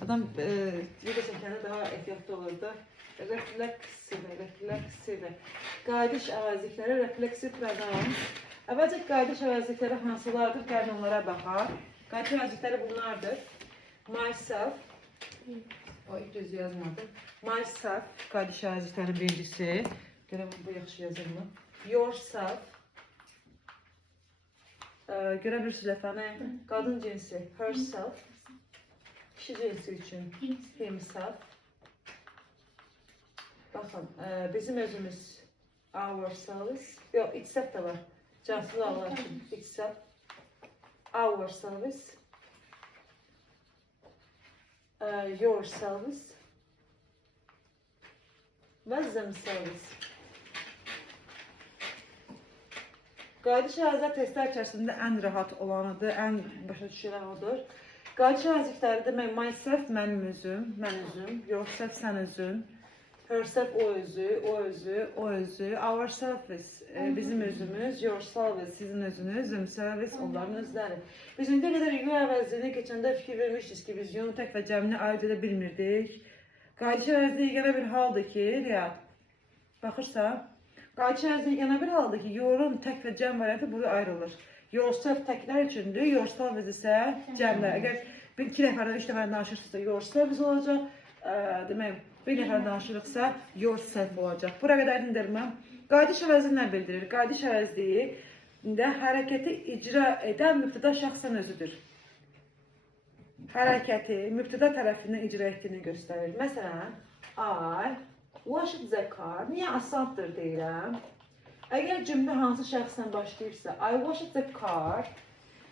Adam video çəkəndə daha ehtiyatlı olurdu. Refleksiv. Qayıdış əvəzlikləri, refleksiv proqram. Əvvəlcə qayıdış əvəzlikləri hansılardır? Gəlin onlara baxaq. Qayıdış əvəzlikləri bunlardır. Myself. O ilk düz yazmadı. Myself. Qayıdış əvəzlikləri birincisi. Görəm bu yaxşı yazılmı? Yourself. Görə bilirsiniz efendim. Qadın cinsi herself. Kişi cinsi üçün himself. Baxın, bizim özümüz ourselves. Yox, itself də var. Cansız ağlar üçün itself. Ourselves. Yourselves. Və themselves. Qayıdış əvəzlər testlər içərisində ən rahat olanıdır, ən başa düşülən odur. Qayıdış əvəzlikləri demək, myself mənim özüm, mən özüm, yourself sən özün, herself o özü, o özü, o özü, ourselves bizim özümüz, yourselves sizin özünüz, themselves onların özləri. Biz indiyə qədər you əvəzliyini keçəndə fikir vermişdik ki, biz you tək və cəmini ayırt edə bilmirdik. Qayıdış əvəzliyi yenə bir haldır ki, Riyad, baxırsa, qayıdış əvəzliyi yenə bir haldır ki, yourun tək və cəm variantı burada ayrılır. Yourself təklər üçündür, yourselves isə cəmlər. Əgər iki nəfərdən, üç nəfərdən danışırsınızsa yourselves olacaq, demək, bir nəfərdən danışırıqsa yourself olacaq. Bura qədər dindirməm. Qayıdış əvəzliyi nə bildirir? Qayıdış əvəzliyi hərəkəti icra edən mübtəda şəxsən özüdür. Hərəkəti mübtəda tərəfindən icra etdiyini göstərir. Məsələn, I washed the car. Niyə asandır deyirəm? Əgər cümlə hansı şəxsdən başlayırsa, I washed the car,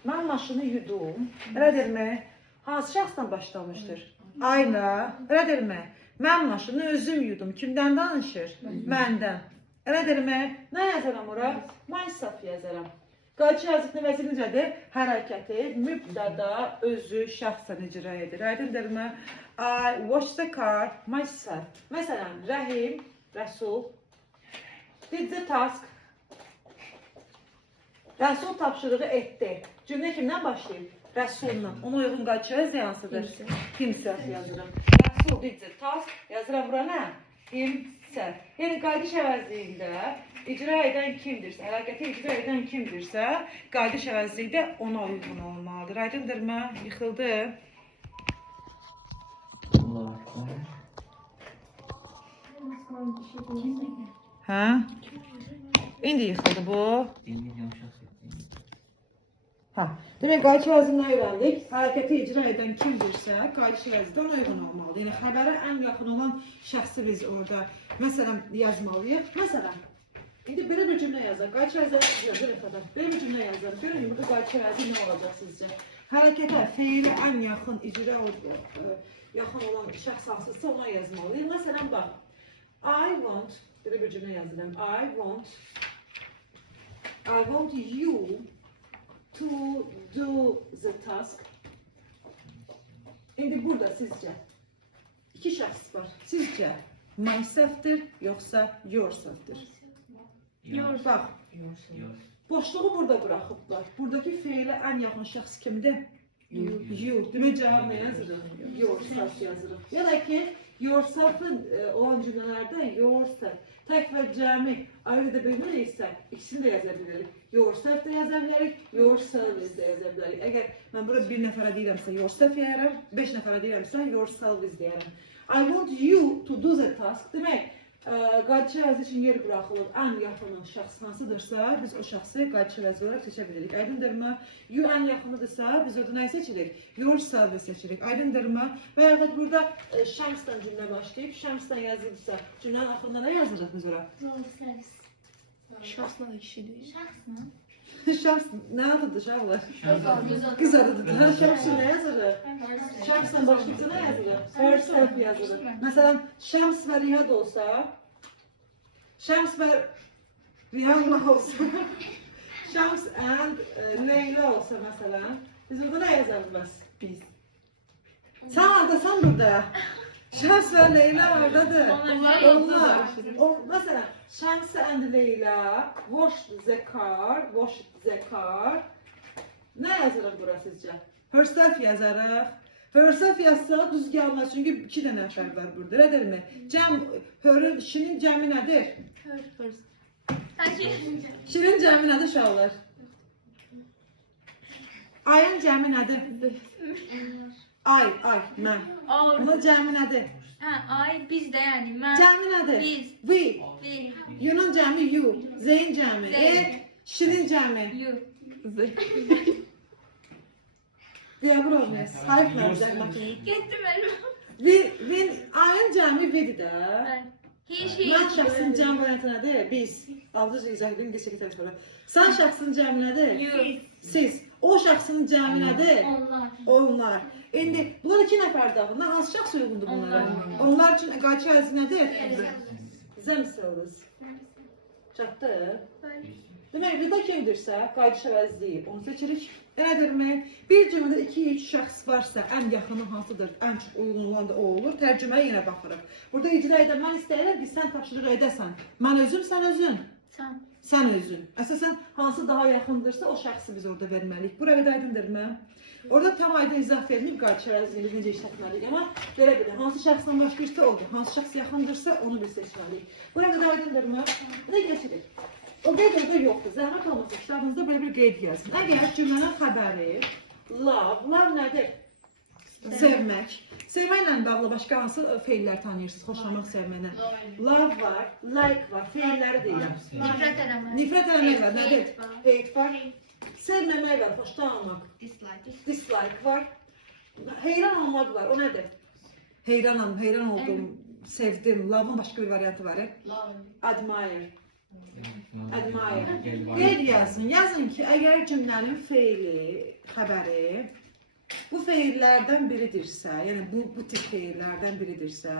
mən maşını yudum, elədirmi? Hansı şəxsdən başlamışdır? Ayla, elədirmi? Mən maşını özüm yudum. Kimdən danışır? Məndən. Elədirmi? Nə yazaram ora? Myself yazaram. Qayıdış əvəzliyinin vəzi necədir? Hərəkəti mübtəda özü şəxsən icra edir. Aydındır-mı? I washed the car myself. Məsələn, Rəhim, Rəsul, did the task. Rəsul tapşırığı etdi. Cümlə kimdən başlayıb? Rəsulundan. Ona uyğun qayıdış əvəzliyi hansıdır? Himself yazırım. Rəsul did the task. Yazıram bura nə? Himself. Yəni qayıdış əvəzliyində icra edən kimdirsə, hərəkəti icra edən kimdirsə, qayıdış əvəzliyi də ona uyğun olmalıdır. Aydındır-mı? Yıxıldı. Hə? İndi yıxıldı bu. Demək, qayıdış əvəzliyindən öyrəndik. Hərəkəti icra edən kimdirsə, qayıdış əvəzliyi də ona uyğun olmalıdır. Yəni, xəbərə ən yaxın olan şəxsi biz orada məsələn yazmalıyıq. Məsələn, indi belə bir cümlə yazaq. Qayıdış əvəzliyi yazaq. Belə bir cümlə yazaq. Görün, burada qayıdış əvəzliyi nə olacaq sizcə? Hərəkətə, feili ən yaxın icra yaxın olan şəxs hansısa ona yazmalıyıq. Məsələn, bax. I want, belə bir cümlə yazıram. I want you to do the task. İndi burada sizcə iki şəxs var. Sizcə myself-dir, yoxsa yourself-dir? Bax, boşluğu burada buraxıblar. Buradakı feilə ən yaxın şəxs kimdir? You. Demək, cavab nə yazırıq? Yourself yazırıq. Ya da ki, yourself-ın olan cümlələrdə yourself, tək və cəmi ayrı edə bilmiriksə, ikisini də yaza bilirik. Yourself də yaza bilirik, yourselves də yaza bilirik. Əgər mən burada bir nəfərə deyirəmsə yourself deyərəm, 5 nəfərə deyirəmsə yourselves deyərəm. I want you to do the task. Demək, qayıdış əvəzliyi üçün yer buraxılır. Ən yaxın şəxs hansıdırsa, biz o şəxsi qayıdış əvəzliyi olaraq seçə bilirik. Aydındırmı? You ən yaxınıdırsa, biz orada nəyi seçirik? Yourselves seçirik. Aydındırmı? Və ya burada şəmsdən cümlə başlayıb, şəmsdən yazılırsa, cümlənin axırında nə yazılır biz ora? Yourselves. Şəxslə də kişidir. Şəxslə? Şəms nə adıdır uşaqlar? Qız adıdır. Şəmsin nə yazılır? Şəmsdən başlayıbsa nə yazılır? Herself yazılır. Məsələn, Şəms və Rihad olsa, Şəms və Rihadla olsa, Şəms and Leyla olsa məsələn, biz burada nə yazarıq? Biz. Sən oradasan burada. Şəms və Leyla oradadır. Onlar. Məsələn, Şəms and Leyla washed the car. Nə yazırıq bura sizcə? Herself yazarıq. Herself yazsa düz gəlməz çünki 2 dənə nəfər var burada. Elə deyilmi? Cəm hörün şinin cəmi nədir? Şirin cəmi nədir uşaqlar? Ayın cəmi nədir? Ay, mən. Buna cəmi nədir? Ay biz de yani. Cəmi nədir? Biz. We. We. You'nun cəmi you. Zeyn cəmi. Şirin cəmi. You. Deyə buranı. Sahiblər cəmi. Getdim elim. Win ayın cəmi vedir də. Ben. He, she. Mən şəxsin cəmi variantı nədir? Biz. Aldız izah edin, desək etər sonra. Sən şəxsin cəmi nədir? You. Siz. O şəxsin cəmi nədir? Onlar. Onlar. İndi bunlar 2 nəfər daxilində hansı şəxs uyğundur bunlara? Onlar üçün qayçı əzi nədir? Themselves. Çatdı? Demək, burada kimdirsə, qayçı əvəzliyi onu seçirik. Elədirmi? Bir cümlədə 2-3 şəxs varsa, ən yaxını hansıdır, ən çox uyğun olan da o olur. Tərcüməyə yenə baxırıq. Burada icra edən mən istəyirəm ki, sən tapşırıq edəsən. Mən özüm, sən özün. Sen. Sən özün. Əsasən hansı daha yaxındırsa o şəxsi biz orada verməliyik. Bura qədər aydındırmı? Orada tam aydın izah verilib qayçı əvəzliyini necə işlətməliyik. Amma belə bilir, hansı şəxsdən başlayırsa odur, hansı şəxs yaxındırsa onu biz seçməliyik. Bura qədər aydındırmı? Nə keçirik? O qeyd orada yoxdur. Zəhmət olmasa kitabınızda belə bir qeyd yazın. Əgər cümlənin xəbəri love nədir? Sevmək. Sevməklə bağlı başqa hansı feillər tanıyırsınız? Xoşlamaq, sevməklə. Love var, like var, feilləri deyirəm. Nifret eləmək. Nifrət eləmək var, nədir? Hate var. Hate var. Sevməmək var, xoşlanmaq. Dislike. Dislike var. Heyran olmaq var, o nədir? Heyranam, heyran oldum, sevdim. Love'ın başqa bir variantı var. Admire. Admire. Qeyd yazın. Yazın ki, əgər cümlənin feili, xəbəri bu feillərdən biridirsə, yəni bu tip feillərdən biridirsə,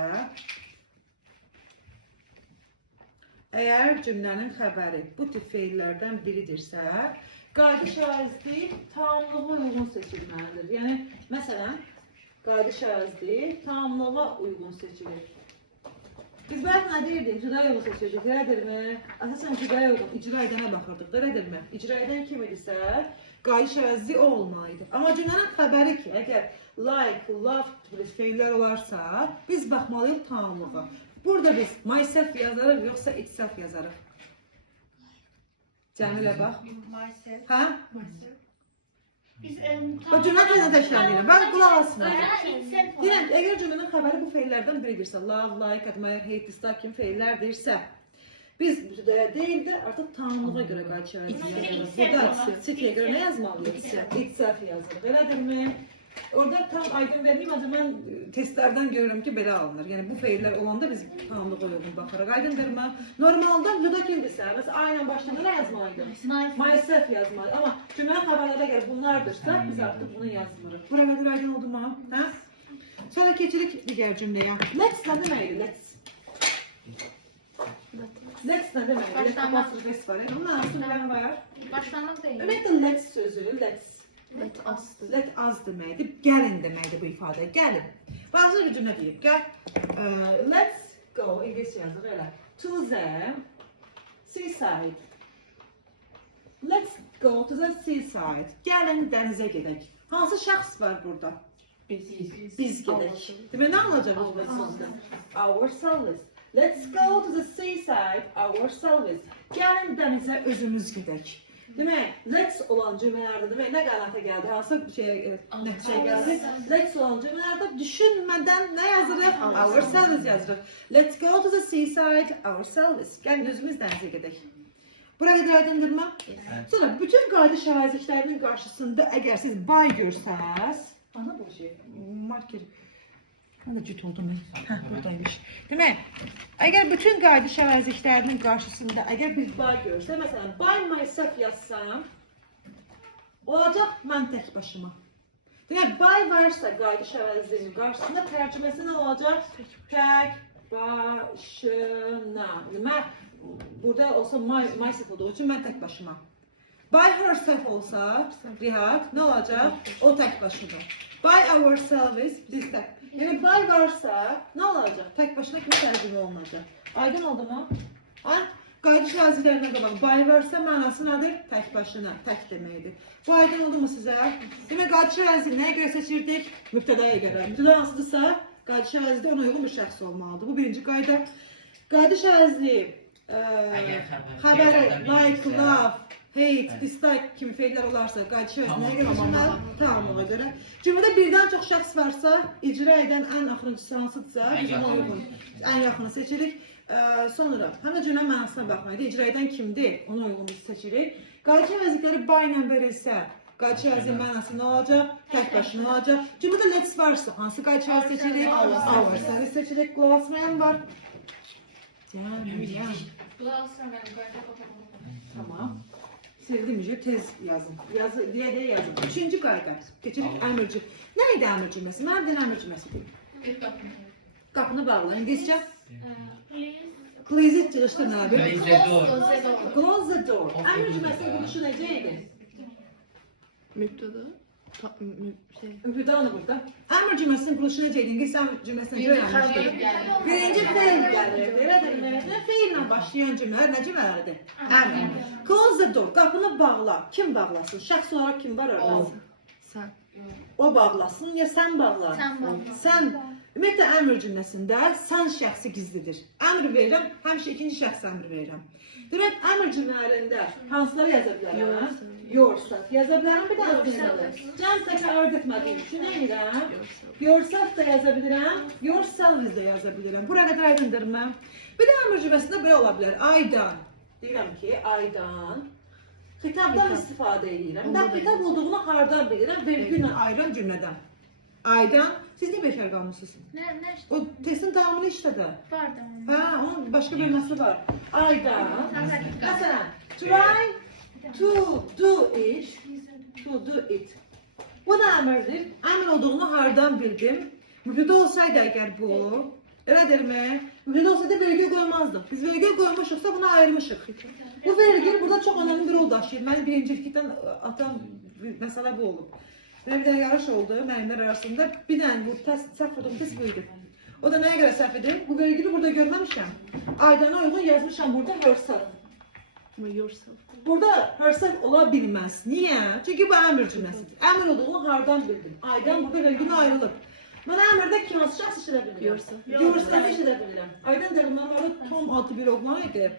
əgər cümlənin xəbəri bu tip feillərdən biridirsə, qayda şahidliyi tamamlığa uyğun seçilməlidir. Yəni, məsələn, qayda şahidliyi tamamlığa uyğun seçilir. Biz bayaq nə deyirdik? İcra yolu seçəcək, elədirmi? Əsasən icra yolu, icra edənə baxırdıq, elədirmi? İcra edən kim idisə, qayda şahidliyi o olmalıydı. Amma cümlənin xəbəri ki, əgər like, love gibi feillər olarsa, biz baxmalıyıq tamamlığa. Burada biz myself yazarıq, yoxsa itself yazarıq. Cəmilə bax. Myself. Hə? Myself. O cümlə nədə təşkil Mən qulaq asma. Itself. Deyirəm ki, əgər cümlənin xəbəri bu feillərdən biridirsə, love, like, admire, hate, dislike kimi feillərdirsə, biz bu deyil də artıq tamamlığa görə qayçı yazmalıyıq. Burada citiyə görə nə yazmalıyıq? Itself yazırıq. Elədirmi? Orada tam aydın verməyim, ancaq mən testlərdən görürüm ki, belə alınır. Yəni bu feillər olanda biz tamamlığa uyğun baxırıq. Aydındırmı? Normalda burada kimdirsə, məsələn, ayla başlayanda nə yazmalıyıq? Myself yazmalıyıq. Amma cümlənin xəbərləri əgər bunlardırsa, biz artıq bunu yazmırıq. Bura qədər aydın oldu mu? Hə? Sonra keçirik digər cümləyə. Let's nə deməkdir? Let's nə deməkdir? Let's var. Bunun arasında var. Başlamak değil. Ümumiyyətlə let's sözü, let's. Let us. Let us deməkdir, gəlin deməkdir bu ifadə, gəlin. Bazı bir cümlə deyib, gəl. Let's go, İngilizcə yazıq elə. To the seaside. Let's go to the seaside. Gəlin dənizə gedək. Hansı şəxs var burada? Biz gedək. Demək, nə alacaq bu sözdə? Ourselves. Let's go to the seaside, ourselves. Gəlin dənizə özümüz gedək. Demək, let's olan cümlələrdə demək, nə qənətə gəldi, hansı nəticəyə gəldi? Let's olan cümlələrdə düşünmədən nə yazırıq? Ourselves yazırıq. Let's go to the seaside, ourselves. Gəlin özümüz dənizə gedək. Bura qədər aydındırmı? Sonra bütün qayda şahidliklərinin qarşısında əgər siz by görsəz, ana bu şey, marker. Mən də cüt oldum. Hə, buradaymış. Demək, əgər bütün qayda şəvəzliklərinin qarşısında, əgər biz by görsə, məsələn, by myself yazsam, olacaq mən tək başıma. Demək, by varsa qayda şəvəzliyinin qarşısında tərcüməsi nə olacaq? Tək başına. Demək, burada olsa myself olduğu üçün mən tək başıma. By herself olsa, Rihat, nə olacaq? O tək başına. By ourselves, biz tək. Yəni, by varsa, nə olacaq? Tək başına kimi tərcümə olunacaq. Aydın oldu mu? Ha? Qayda şəraitlərindən qabaq bay varsa mənası nədir? Tək başına, tək deməkdir. Bu aydın oldu mu sizə? Demək, qayda şəraiti nəyə görə seçirdik? Mübtədaya görə. Mübtəda hansıdırsa, qayda şəraiti ona uyğun bir şəxs olmalıdır. Bu birinci qayda. Qayda şəraiti xəbəri, like, love, hate, dislike kimi feillər olarsa, qayda şəraiti nəyə görə seçirlər? Tamamlığa görə. Cümlədə birdən çox şəxs varsa, icra edən ən axırıncısı hansıdırsa, biz ona uyğun ən yaxını seçirik. Sonra, həm də cümlə mənasına baxmaydı. İcra edən kimdir? Ona uyğun biz seçirik. Qayda şəraitləri by ilə verilsə, qayda şəraitinin mənası nə olacaq? Tək başına olacaq. Cümlədə let's varsa, hansı qayda şərait seçirik? Our seçirik. Qulaq var. Tamam. Sevdiğim tez yazın. Diye yazın. Üçüncü qayda. Keçirik əmr cümləsi. Nə idi əmr cümləsi? Mənim deyən əmr cümləsidir. Qapını bağlayın. İngilizcə? Please çalıştırın abi. Close the door. Əmr cümləsinin quruluşu necəydi? Mübtəda. Mübtəda onu burada. Əmr cümləsinin quruluşu necəydi? İngilis əmr cümləsinə görə əmrdir. Birinci feil gəlirdi. Elədir. Feillə başlayan cümlələr nə cümlələrdir? Əmr. Close the door. Qapını bağla. Kim bağlasın? Şəxs olaraq kim var orada? Sən. O bağlasın ya sən bağla? Sən. Ümumiyyətlə əmr cümləsində sən şəxsi gizlidir. Əmr verirəm, həmişə ikinci şəxs əmr verirəm. Demək, əmr cümlələrində hansıları yaza bilərəm? Yourself. Yaza bilərəm, bir daha bilirəm. Cəm təkrar etmədiyim üçün nə edirəm? Yourself da yaza bilirəm, yourself da yaza bilirəm. Bura qədər aydındırmı? Bir də əmr cümləsində belə ola bilər. Aydan. Deyirəm ki, aydan. Xitabdan istifadə edirəm. Mən xitab olduğunu hardan bilirəm? Vergüllə ayıran cümlədən. Aydan. Siz niyə bekar qalmışsınız? Nə? O testin davamını işlədi. Var da. Ha, onun başqa bölməsi var. Aydan. Məsələn, try to do it. To do it. Bu da əmrdir. Əmr olduğunu hardan bildim? Mübtəda olsaydı əgər bu, elədirmi? Mübtəda olsaydı vergül qoymazdıq. Biz vergül qoymuşuqsa bunu ayırmışıq. Bu vergül burada çox önemli bir rol daşıyır. Mənim birincilikdən atan məsələ bu olub. Bir dənə yarış oldu müəllimlər arasında. Bir dənə bu səhv olduğum test buydu. O da nəyə görə səhv edir? Bu vergülü burada görməmişəm. Aydana uyğun yazmışam burada herself. Burada herself ola bilməz. Niyə? Çünki bu əmr cümləsidir. Əmr olduğunu hardan bildim? Aydan burada vergülü ayrılıb. Mən əmrdə ki, hansı şəxs işlədə bilirəm? Yourself işlədə bilirəm. Aydan dərmanlarda Tom adlı bir oğlan idi.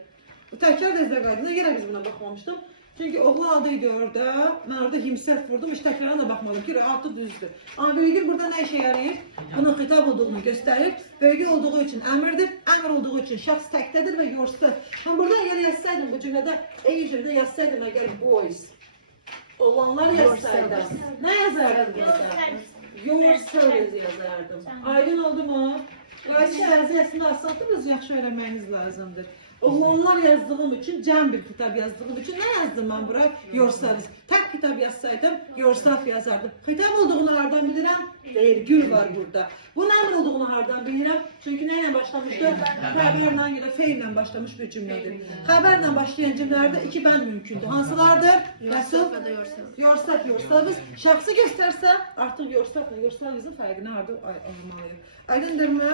Təkrar da izlə qaydına, yenə biz buna baxmamışdım. Çünki oğlan adı idi orada, mən orada himself vurdum, heç təkrarına da baxmadım ki, rahatı düzdür. Amma vergül burada nə işə yarayır? Bunun xitab olduğunu göstərir. Vergül olduğu üçün əmrdir, əmr olduğu üçün şəxs təkdədir və yourself. Mən burada əgər yazsaydım bu cümlədə, Asia'da yazsaydım əgər boys, oğlanlar yazsaydım, nə yazardım burada? Yourself yazardım. Aydın oldu mu? Qayda əziyyəsində asıltınız, yaxşı öyrənməyiniz lazımdır. Oğlanlar yazdığım için, cəm bir kitab yazdığım için ne yazdım ben buraya? Yourself. Tek kitap yazsaydım, yourself yazardım. Xitab olduğunu hardan bilirəm? Vergül var burada. Bu nə olduğunu hardan bilirəm? Çünkü neyle başlamıştı? Xəbərlə ya da feillə başlamış bir cümlədir. Xəbərlə başlayan cümlələrdə iki bənd mümkündür. Hansılardır? Yourself ya da yourself. Yourself, yourself. Şəxsi göstərsə, artıq yourself və yourself'in fərqini harda ayırmalıyıq. Aydındırmı?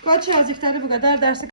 Qaç yazıqları bu qədər dərsi